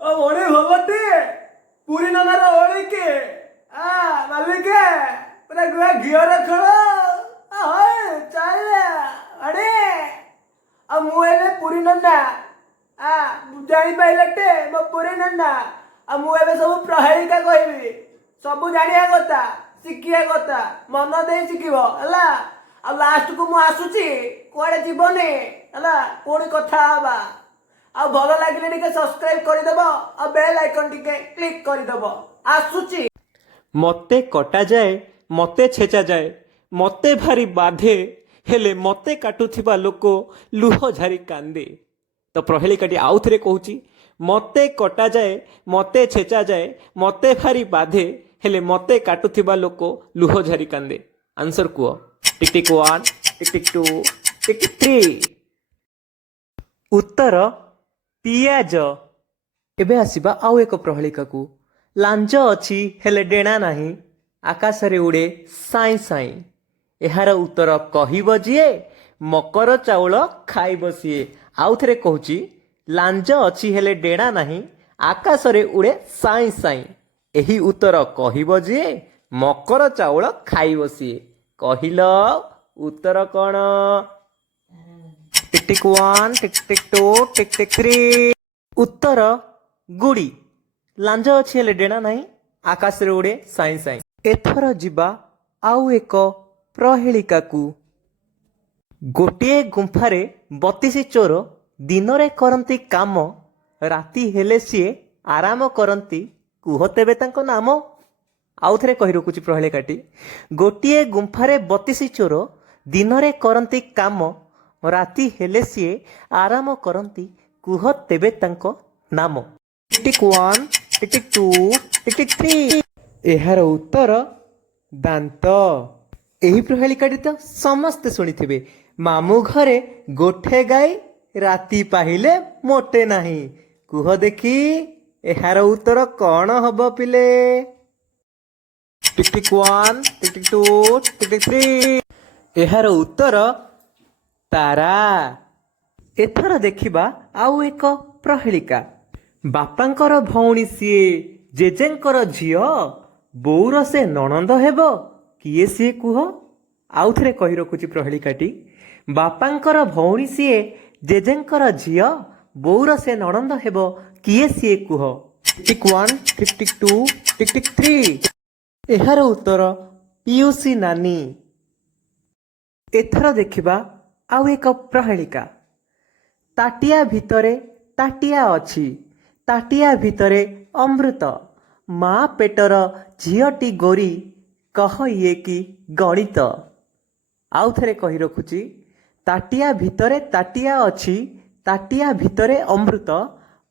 ओळे भगवती पुरी ननार ओळे के मालिके पूरा गुआ घिओ रखल चाले अड़े आ मुएले पुरी नन्ना जानी पाइलटे मो पुरी नन्ना आ मु एबे सब प्रहेलिका कहबी सब जानिया कथा शिखिया कथा मन दे शिखिबो हला आ लास्ट को मु आसुची कोड़े जीवनी हला कोड़ी कथा हबा आ भल लागिले टिके सब्सक्राइब कर देबो आ बेल आइकन टिके क्लिक कर देबो आसुची। मते कटा जाए मते छेचा जाए मते भारी बाधे हेले मते काटुथिबा लोक लुह झारी कांदे। तो प्रहेलिकाटी आउ थरे कहूची मते कटा जाए मते छेचा जाए मते भारी बाधे हेले मते काटुथिबा लोक लुह झारी कांदे। आंसर कुओ टिक टिक 1 टिक टिक 2 टिक टिक 3। उत्तर पियाज। एबे आसीबा आउ एक प्रहेलिका को लांज अछि हेले डेणा नाही आकाशरे उड़े साई साई। एहार उत्तर कहिब जिए मकर चाउल खाइब सिए। आउ थरे कहूची लांज अछि हेले डेणा नाही आकाशरे उड़े साई साई। एही उत्तर कहिब जिए मकर चाउल खाइब सिए। कहिल उत्तर कौन? टिक टिक 1 टिक टिक 2 टिक टिक 3। उत्तर गुड़ी। लांज अछि हेले डेणा नाही आकाशरे उड़े साई साई। एथर जिबा आउ एक प्रहेलिका को गोटे गुंफारे 32 चोर दिनरे करंती काम राति हेले सिए आराम करंती कुह तेबे तांको नाम। आउ थरे कहि रखुची प्रहेलिकाटी गोटे गुंफारे 32 चोर दिनरे करंती काम राति हेले सिए आराम करंती कुह तेबे तांको नाम। टिक 1 टिक टिक 2 टिक टिक 3। एहार उत्तर दांत। एही प्रहेलिकाटी तो समस्ते शुणिथिबे मामू घरे गोठे गाई राति पाहिले मोटे नाही। कुह देखी एहार उत्तर कौन हब पिले? टिक टिक 1 टिक टिक 2 टिक टिक 3। एहार उत्तर तारा। एथर देखिबा आउ एक प्रहेलिका बापांकर भौणी सिए जेजेंकर झियो बोउर से नणंद हेबो किए सिए कुह? आउ थरे कहि रखुची प्रहेलिकाटी बापांकर भौणी सिए जेजेंकर झियो बोउर से नणंद हेबो किए सिए कुह? टिक 1 टिक टिक 2 टिक टिक 3। एहार उत्तर पियूसी नानी। एथर देखिबा आउ एक प्रहेलिका ताटिया भितरे ताटिया अछि ताटिया भितरे अमृत मा पेटर झियोटी गोरी कह ये कि गणित। आउ थरे कहि रखुची ताटिया भितरे ताटिया अछि ताटिया भितरे अमृत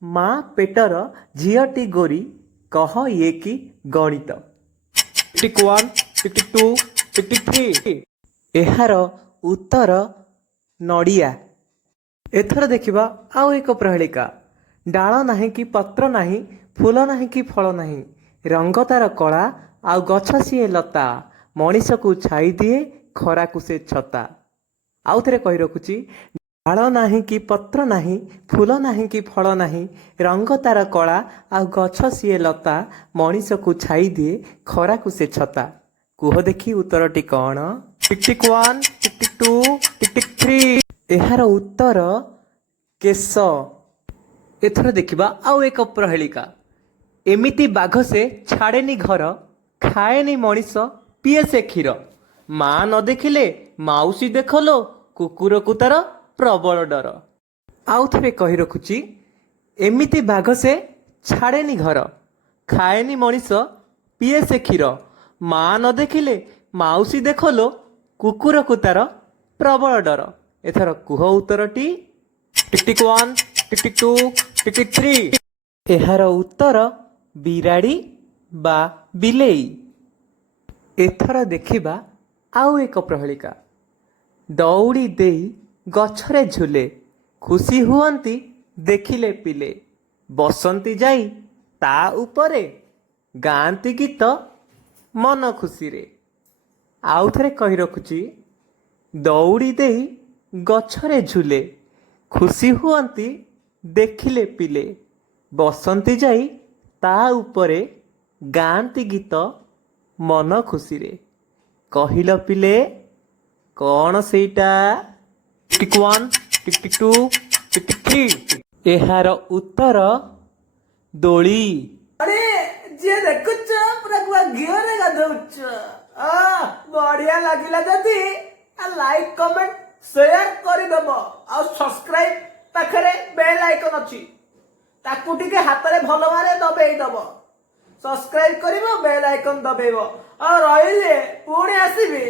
मा पेटर झियोटी गोरी कह ये कि गणित। टिक 1 टिक टिक 2 टिक टिक 3। एहार उत्तर नड़िया। एथर देखिबा आउ एक प्रहेलिका डाल नाही कि पत्र नाही फूल नाही कि फल नाही रंग तार कला आउ गछ सिए लता मनीष को छाई दिए खरा को से छता। आउ थरे कहि रखुची डाल नाही कि पत्र नाही फूल नाही कि फल नाही रंग तार कला आउ गछ सिए लता मनीष को छाई दिए खरा को से छता। कुह देखी उत्तरटी कौन? टिक टिक 1 टिक टिक 2 टिक टिक 3। एहार उत्तर केश। एथर देखिबा आउ एक प्रहेलिका एमिति बाघ से छाड़ेनी घर खाएनी मनीष पिए से क्षीर माँ न देखिले माउसी देखलो कुकुर को तार प्रबल डर। आउ थरे कहि रखुची एमिति बाघ से छाड़ेनी घर खाएनी मनीष पिए से क्षीर माँ न देखिले माउसी देखलो कुकुर को तार प्रबल डर। एथर कुह उत्तरटी? टिक टिक 1 टिक टिक 2 टिक टिक 3। एहार उत्तर बिराड़ी बा बिलेई। एथर देखिबा आउ एक प्रहेलिका दौड़ी देई गछरे झुले खुशी हुअंती देखिले पिले बसंती जाई ता उपरे गांती गीत मन खुशी रे। आउ थरे कहि रखुची दौड़ी देई गछरे झुले खुशी हुअंती ଦେଖିଲେ ପିଲେ ବସନ୍ତି ଯାଇ ତା ଉପରେ ଗାଆନ୍ତି ଗୀତ ମନ ଖୁସିରେ। କହିଲ ପିଲେ କ'ଣ ସେଇଟା? ଟିକ୍ 1 ଟିକ୍ 2 ଟିକ୍ 3। ଏହାର ଉତ୍ତର ଦୋଳି। ଆରେ ଯିଏ ଦେଖୁଛ ପୁରା କୁଆ ଘିଅରେ ଗାଧଉଛ। ବଢିଆ ଲାଗିଲା ଯଦି ଲାଇକ୍ କମେଣ୍ଟ ସେୟାର କରିଦବ। ଆଉ ସବସ୍କ୍ରାଇବ ପାଖରେ ବେଲ ଆଇକନ ଅଛି, ତାକୁ ଟିକେ ହାତରେ ଭଲ ଭାବରେ ଦବେଇ ଦବ। ସବସ୍କ୍ରାଇବ କରିବ, ବେଲ ଆଇକନ ଦବେଇବ। ଆଉ ରହିଲେ ପୁଣି ଆସିବି।